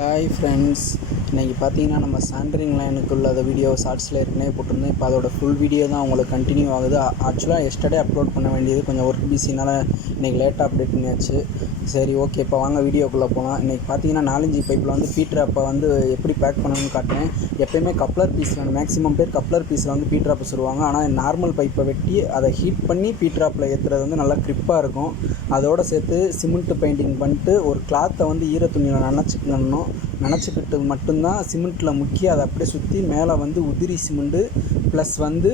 Hi friends, இன்றைக்கி பார்த்தீங்கன்னா நம்ம சாண்ட்ரிங் லைனுக்குள்ள அந்த வீடியோ ஷார்ட்ஸில் ஏற்கனவே போட்டிருந்தேன். இப்போ அதோட ஃபுல் வீடியோ தான் உங்களுக்கு கண்டினியூ ஆகுது. ஆக்சுவலாக எஸ்டர்டே அப்லோட் பண்ண வேண்டியது கொஞ்சம் ஒர்க் பிஸினால் இன்றைக்கி லேட்டாக அப்டேட் பண்ணியாச்சு. சரி, ஓகே, இப்போ வாங்க வீடியோக்குள்ளே போகலாம். இன்றைக்கி பார்த்தீங்கன்னா 4-5 பைப்பில் வந்து பீட்ராப்பை வந்து எப்படி பேக் பண்ணணும்னு காட்டுறேன். எப்போயுமே கப்ளர் பீஸில் மேக்ஸிமம் பேர் கப்ளர் பீஸில் வந்து பீட்ராப்பை சொல்லுவாங்க. ஆனால் நார்மல் பைப்பை வெட்டி அதை ஹீட் பண்ணி பீட்ராப்பில் ஏற்றுறது வந்து நல்லா க்ரிப்பாக இருக்கும். அதோடு சேர்த்து சிமெண்ட் பெயிண்டிங் பண்ணிட்டு ஒரு கிளாத்தை வந்து ஈர துணியில் நினச்சிக்கிட்டு மட்டும்தான் சிமெண்ட்டில் முக்கி அதை அப்படியே சுற்றி மேலே வந்து உதிரி சிமெண்ட்டு ப்ளஸ் வந்து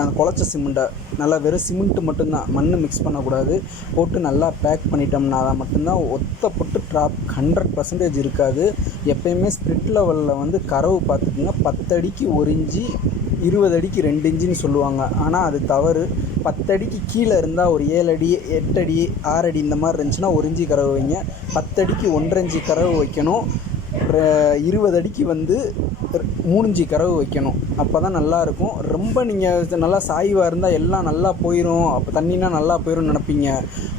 அந்த குழச்ச சிமெண்ட்டை நல்லா வெறும் சிமெண்ட்டு மட்டும்தான், மண் மிக்ஸ் பண்ணக்கூடாது, போட்டு நல்லா பேக் பண்ணிட்டோம்னா அதை மட்டும்தான் ஒத்த போட்டு ட்ராப் 100% இருக்காது. எப்போயுமே ஸ்ப்ரிட் லெவலில் வந்து கறவு பார்த்துக்குங்க. 10 அடிக்கு 1 இன்ச்சு, 20 அடிக்கு 2 இன்ச்சுன்னு சொல்லுவாங்க. ஆனால் அது தவறு. 10 அடிக்கு கீழே இருந்தால் ஒரு 7 அடி 8 அடி 6 அடி இந்த மாதிரி இருந்துச்சுன்னா 1 இன்ச்சு கறவு வைங்க. 10 அடிக்கு 1.5 இன்ச்சு கறவு வைக்கணும். 20 அடிக்கு வந்து 3 இன்ச்சு கறவு வைக்கணும். அப்போ தான் நல்லாயிருக்கும். ரொம்ப நீங்கள் நல்லா சாய்வாக இருந்தால் எல்லாம் நல்லா போயிடும், அப்போ தண்ணினா நல்லா போயிடும்னு நினைப்பீங்க.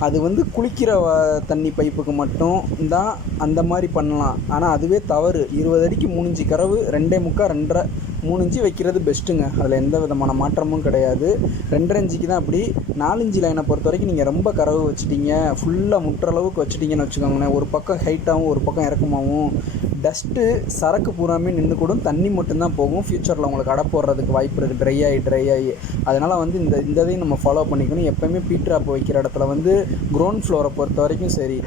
அது வந்து குளிக்கிற தண்ணி பைப்புக்கு மட்டும் தான் அந்த மாதிரி பண்ணலாம். ஆனால் அதுவே தவறு. 20 அடிக்கு 3 இன்ச்சு கறவு 2.25 3 இன்ச்சு வைக்கிறது பெஸ்ட்டுங்க. அதில் எந்த விதமான மாற்றமும் கிடையாது. 2.5 இன்ச்சுக்கு தான் அப்படி. 4 இன்ச்சு லைனை பொறுத்த வரைக்கும் நீங்கள் ரொம்ப கறவு வச்சுட்டீங்க, ஃபுல்லாக முட்டுற அளவுக்கு வச்சுட்டிங்கன்னு வச்சுக்கோங்களேன், ஒரு பக்கம் ஹைட்டாகவும் ஒரு பக்கம் இறக்கமாகவும் டஸ்ட்டு சரக்கு பூராமே நின்று கூட தண்ணி மட்டும்தான் போகும். ஃப்யூச்சரில் உங்களுக்கு அடை போடுறதுக்கு வாய்ப்பு இருக்குது, ட்ரை ஆகி. அதனால் வந்து இந்த இதையும் நம்ம ஃபாலோ பண்ணிக்கணும். எப்போயுமே பீட்ராப் வைக்கிற இடத்துல வந்து கிரவுண்ட் ஃப்ளோரை பொறுத்த வரைக்கும் சரி,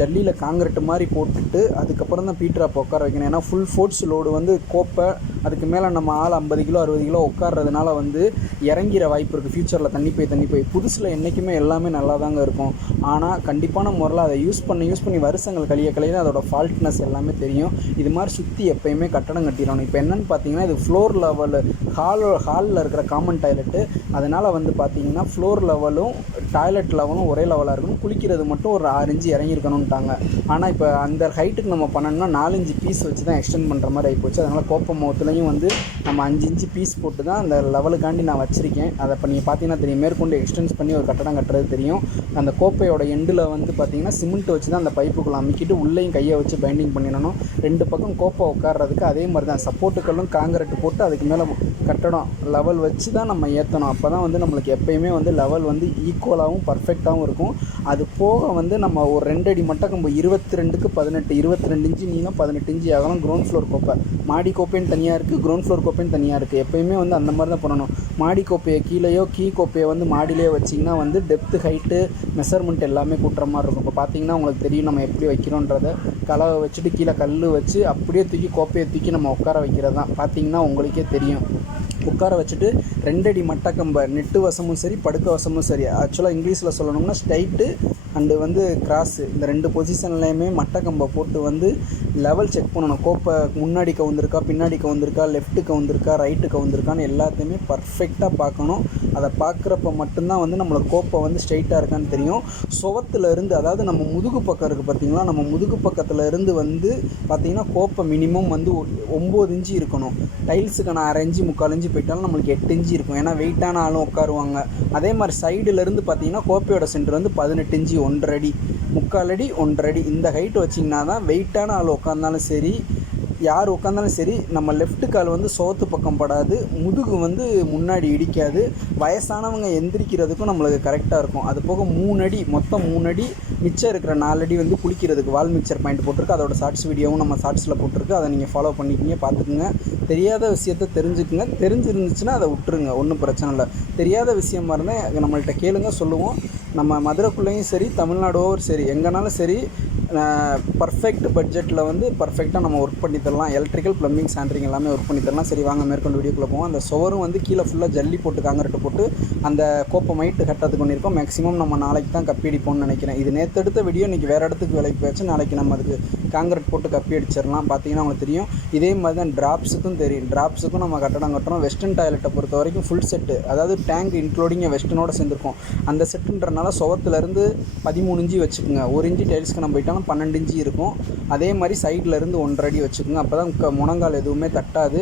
ஜல்லியில் காங்கிரீட் மாதிரி போட்டுட்டு அதுக்கப்புறம் தான் பீட்ராப் உட்கார வைக்கணும். ஏன்னா ஃபுல் ஃபோர்ஸ் லோடு வந்து கோப்பை அதுக்கு மேலே நம்ம ஆள் 50 கிலோ 60 கிலோ உட்கார்றதுனால வந்து இறங்கிற வாய்ப்பு இருக்குது. ஃப்யூச்சரில் தண்ணி போய் புதுசில் என்றைக்குமே எல்லாமே நல்லா தாங்க இருக்கும். ஆனால் கண்டிப்பான முறையில் அதை யூஸ் பண்ணி வருஷங்கள் கழிய தான் அதோட ஃபால்ட்னஸ் எல்லாமே தெரியும். இது மாதிரி சுற்றி எப்போயுமே கட்டடம் கட்டிடணும். இப்போ என்னென்னு பார்த்தீங்கன்னா, இது ஃப்ளோர் லெவலு ஹாலில் இருக்கிற காமன் டாய்லெட்டு. அதனால் வந்து பார்த்தீங்கன்னா ஃப்ளோர் லெவலும் டாய்லெட் லெவலும் ஒரே லெவலாக இருக்கணும். குளிக்கிறது மட்டும் ஒரு 6 இன்ச்சு இறங்கியிருக்கணும்ட்டாங்க. ஆனால் இப்போ அந்த ஹைட்டுக்கு நம்ம பண்ணணும்னா 4 இன்ச்சு பீஸ் வச்சு தான் எக்ஸ்டெண்ட் பண்ணுற மாதிரி ஆகிப்போச்சு. அதனால் கோப்பை முகத்துலையும் வந்து நம்ம 5 இன்ச்சு பீஸ் போட்டு தான் அந்த லெவலுக்காண்டி நான் வச்சுருக்கேன். அதை இப்போ நீங்கள் பார்த்தீங்கன்னா தெரியும், மேற்கொண்டு எக்ஸ்டென்ஸ் பண்ணி ஒரு கட்டடம் கட்டுறது தெரியும். அந்த கோப்பையோட எண்டில் வந்து பார்த்தீங்கன்னா சிமெண்ட் வச்சு தான் அந்த பைப்புக்குள்ளே அமைக்கிட்டு உள்ளேயும் கையை வச்சு பைண்டிங் பண்ணிடணும். 2 பக்கம் கோப்பை உட்கார்றதுக்கு அதே மாதிரி தான் சப்போர்ட்டுகளும் காங்கிரீட் போட்டு அதுக்கு மேலே கட்டடம் லெவல் வச்சு தான் நம்ம ஏற்றணும். அப்போ தான் வந்து நம்மளுக்கு எப்போயுமே வந்து லெவல் வந்து ஈக்குவலாகவும் பர்ஃபெக்டாகவும் இருக்கும். அது போக வந்து நம்ம ஒரு 2 அடி மட்டக்கம்பு 22க்கு 18 22 இன்ச்சு நீளம் 18 இன்ச்சு அகலம் கிரவுண்ட் ஃப்ளோர் கோப்பை. மாடி கோப்பைன்னு தனியாக இருக்குது, கிரவுண்ட் ஃப்ளோர் கோப்பைன்னு தனியாக இருக்குது. எப்போயுமே வந்து அந்த மாதிரி தான் பண்ணணும். மாடி கோப்பையை கீழேயோ கோப்பையை வந்து மாடியிலேயோ வச்சிங்கன்னா வந்து டெப்த்து ஹைட்டு மெஷர்மெண்ட் எல்லாமே கூட்டுற மாதிரி இருக்கும். இப்போ பார்த்தீங்கன்னா உங்களுக்கு தெரியும் நம்ம எப்படி வைக்கிறோன்றதை. கலவை வச்சுட்டு கீழே கல் வச்சு அப்படியே கோப்பையை தூக்கி நம்ம உட்கார வைக்கிறது தான். பார்த்தீங்கன்னா உங்களுக்கே தெரியும். உட்கார வச்சுட்டு 2 அடி மட்டக்கம்பை நெட்டு வசமும் சரி படுக்க வசமும் சரி, ஆக்சுவலாக இங்கிலீஷில் சொல்லணும்னா ஸ்ட்ரைட்டு அண்டு வந்து கிராஸு, இந்த 2 பொசிஷன்லேயுமே மட்டக்கம்பை போட்டு வந்து லெவல் செக் பண்ணணும். கோப்பை முன்னாடி கவுந்திருக்கா, பின்னாடி கவுந்திருக்கா, லெஃப்ட்டு கவுந்திருக்கா, ரைட்டு கவுந்திருக்கான்னு எல்லாத்தையுமே பர்ஃபெக்டாக பார்க்கணும். அதை பார்க்குறப்ப மட்டும்தான் வந்து நம்மளுக்கு கோப்பை வந்து ஸ்ட்ரைட்டாக இருக்கான்னு தெரியும். சுவத்தில் இருந்து, அதாவது நம்ம முதுகு பக்கம் இருக்குது பார்த்தீங்களா, நம்ம முதுகு பக்கத்தில் இருந்து வந்து பார்த்திங்கன்னா கோப்பை மினிமம் வந்து 9 இன்ச்சு இருக்கணும். டைல்ஸுக்கு நான் 1/2 இன்ச்சு 3/4 இன்ச்சு போயிட்டாலும் நம்மளுக்கு 8 இன்ச்சு இருக்கும். ஏன்னா வெயிட்டான ஆளும் உட்காருவாங்க. அதே மாதிரி சைடுலேருந்து பார்த்தீங்கன்னா கோப்பையோட சென்டர் வந்து 18 இன்ச்சு 1.5 அடி 3/4 அடி 1.5 அடி இந்த ஹைட் வச்சிங்கன்னா தான் வெயிட்டான ஆள் உட்காந்தாலும் சரி, யார் உட்காந்தாலும் சரி, நம்ம லெஃப்ட் கால் வந்து சோத்து பக்கம் படாது, முதுகு வந்து முன்னாடி இடிக்காது, வயசானவங்க எந்திரிக்கிறதுக்கும் நம்மளுக்கு கரெக்டாக இருக்கும். அது போக 3 அடி மொத்தம் 3 அடி மிச்சம் இருக்கிற 4 அடி வந்து குளிக்கிறதுக்கு வால் மிக்சர் பாயிண்ட் போட்டிருக்கு. அதோட ஷார்ட்ஸ் வீடியோவும் நம்ம ஷார்ட்ஸில் போட்டிருக்கு. அதை நீங்கள் ஃபாலோ பண்ணிக்கிங்க, பார்த்துக்குங்க. தெரியாத விஷயத்த தெரிஞ்சுக்குங்க. தெரிஞ்சிருந்துச்சுன்னா அதை விட்டுருங்க, ஒன்றும் பிரச்சனை இல்லை. தெரியாத விஷயமா இருந்தால் நம்மள்கிட்ட கேளுங்க, சொல்லுவோம். நம்ம மதுரைக்குள்ளேயும் சரி, தமிழ்நாடோ சரி, எங்கேனாலும் சரி, பர்ஃபெக்ட் பட்ஜெட்டில் வந்து பர்ஃபெக்டாக நம்ம ஒர்க் பண்ணி தரலாம். எலக்ட்ரிக்கல் ப்ளம்பிங் சாண்ட்ரிங் எல்லாமே ஒர்க் பண்ணி தரலாம். சரி, வாங்க மேற்கொண்டு வீடியோக்குள்ளே போவோம். அந்த சுவரும் வந்து கீழே ஃபுல்லாக ஜல்லி போட்டு காங்கிரீட் போட்டு அந்த கோப்பை மைட்டு கட்டுறதுக்கு பண்ணியிருக்கோம். மேக்ஸிமம் நம்ம நாளைக்கு தான் கப்பி அடிப்போம்னு நினைக்கிறேன். இது நேற்று எடுத்த வீடியோ, இன்றைக்கி வேறு இடத்துக்கு வேலைக்கு போயாச்சு. நாளைக்கு நம்ம அதுக்கு காங்கிரீட் போட்டு கப்பி அடிச்சிடலாம். பார்த்தீங்கன்னா உங்களுக்கு தெரியும். இதே மாதிரி தான் ட்ராப்ஸுக்கும் தெரியும். ட்ராப்ஸுக்கும் நம்ம கட்டடம் கட்டுறோம். வெஸ்டர்ன் டாய்லெட்டை பொறுத்த வரைக்கும் ஃபுல் செட்டு, அதாவது டேங்க் இன்க்ளூடிங் வெஸ்டர்னோட சேர்ந்துருக்கும். அந்த செட்டுன்றனால சுவத்துலேருந்து 13 இன்ச்சு வச்சுக்கோங்க. 1 இன்ச்சு டைல்ஸ்க்கு நம்ம போயிட்டாலும் 12 இன்ச்சு இருக்கும். அதே மாதிரி சைடில் இருந்து 1.5 அடி வச்சுக்கோங்க. அப்போ தான் முனங்கால் எதுவுமே தட்டாது.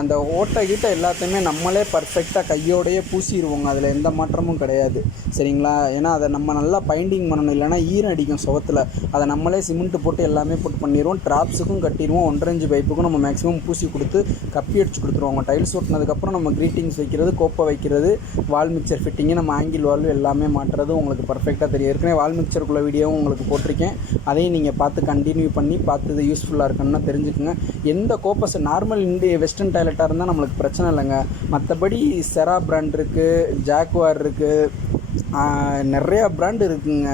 அந்த ஓட்டை கிட்ட எல்லாத்தையுமே நம்மளே பர்ஃபெக்டாக கையோடையே பூசிடுவோங்க. அதில் எந்த மாற்றமும் கிடையாது. சரிங்களா? ஏன்னா அதை நம்ம நல்லா பைண்டிங் பண்ணணும். இல்லைனா ஈரம் அடிக்கும் சுவத்தில். அதை நம்மளே சிமெண்ட்டு போட்டு எல்லாமே போட்டு பண்ணிடுவோம். ட்ராப்ஸுக்கும் கட்டிடுவோம். 1.5 இன்ச் பைப்புக்கும் நம்ம மேக்ஸிமம் பூசி கொடுத்து கப்பி அடிச்சு கொடுத்துருவோம். டைல்ஸ் ஒட்டினதுக்கப்புறம் நம்ம க்ரீட்டிங்ஸ் வைக்கிறது, கோப்பை வைக்கிறது, வால் மிக்சர் ஃபிட்டிங்கு, நம்ம ஆங்கிள் வால்வு எல்லாமே மாட்டுறது உங்களுக்கு பர்ஃபெக்டாக தெரியும். ஏற்கனவே வால் மிக்சருக்குள்ள வீடியோவும் உங்களுக்கு போட்டிருக்கேன். அதையும் நீங்கள் பார்த்து கண்டினியூ பண்ணி பார்த்து யூஸ்ஃபுல்லாக இருக்குன்னு தெரிஞ்சுக்கோங்க. எந்த கோப்பஸ் நார்மல் வெஸ்டர்ன் டாய்லெட்டாக இருந்தால் நம்மளுக்கு பிரச்சனை இல்லைங்க. மற்றபடி செரா பிராண்ட் இருக்குது, ஜாக்வார் இருக்குது, நிறையா பிராண்டு இருக்குதுங்க.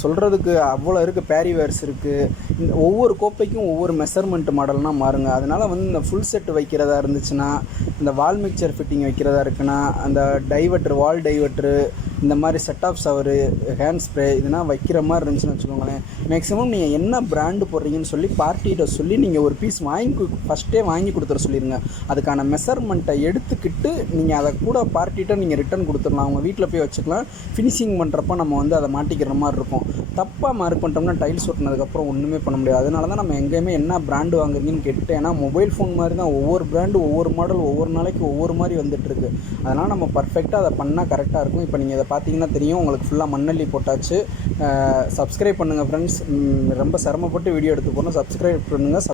சொல்கிறதுக்கு அவ்வளோ இருக்குது. பேரிவேர்ஸ் இருக்குது. இந்த ஒவ்வொரு கோப்பைக்கும் ஒவ்வொரு மெஷர்மெண்ட் மாடல்னால் மாறுங்க. அதனால் வந்து இந்த ஃபுல் செட் வைக்கிறதா இருந்துச்சுன்னா, இந்த வால் மிக்சர் ஃபிட்டிங் வைக்கிறதா இருக்குன்னா, அந்த டைவர்ட்ரு, வால் டைவர்ட்ரு, இந்த மாதிரி set of shower, hand spray இதெல்லாம் வைக்கிற மாதிரி இருந்துச்சுன்னு வச்சுக்கோங்களேன். மேக்ஸிமம் நீங்கள் என்ன பிராண்டு போடுறீங்கன்னு சொல்லி பார்ட்டிகிட்ட சொல்லி நீங்கள் ஒரு பீஸ் ஃபஸ்ட்டே வாங்கி கொடுத்துட சொல்லிடுங்க. அதுக்கான மெஷர்மெண்ட்டை எடுத்துக்கிட்டு நீங்கள் அதை கூட பார்ட்டிகிட்ட நீங்கள் ரிட்டன் கொடுத்துடலாம். அவங்க வீட்டில் போய் வச்சுக்கலாம். ஃபினிஷிங் பண்ணுறப்ப நம்ம வந்து அதை மாட்டிக்கிற மாதிரி இருக்கும். தப்பாக மார்க் பண்ணிட்டோம்னா டைல்ஸ் ஒட்டினதுக்கப்புறம் ஒன்றுமே பண்ண முடியாது. அதனால தான் நம்ம எங்கேயுமே என்ன பிராண்டு வாங்குறீங்கன்னு கேட்டுட்டு, ஏன்னா மொபைல் ஃபோன் மாதிரி தான் ஒவ்வொரு பிராண்டு, ஒவ்வொரு மாடல், ஒவ்வொரு நாளைக்கு ஒவ்வொரு மாதிரி வந்துட்டுருக்கு. அதனால் நம்ம பர்ஃபெக்டாக அதை பண்ணால் கரெக்டாக இருக்கும். இப்போ நீங்கள் இதை பார்த்தீங்கன்னா தெரியும், உங்களுக்கு ஃபுல்லாக மண்ணள்ளி போட்டாச்சு. சப்ஸ்கிரைப் பண்ணுங்கள் ஃப்ரெண்ட்ஸ். ரொம்ப சிரமப்பட்டு வீடியோ எடுத்து போகணும். சப்ஸ்கிரைப் பண்ணுங்கள்.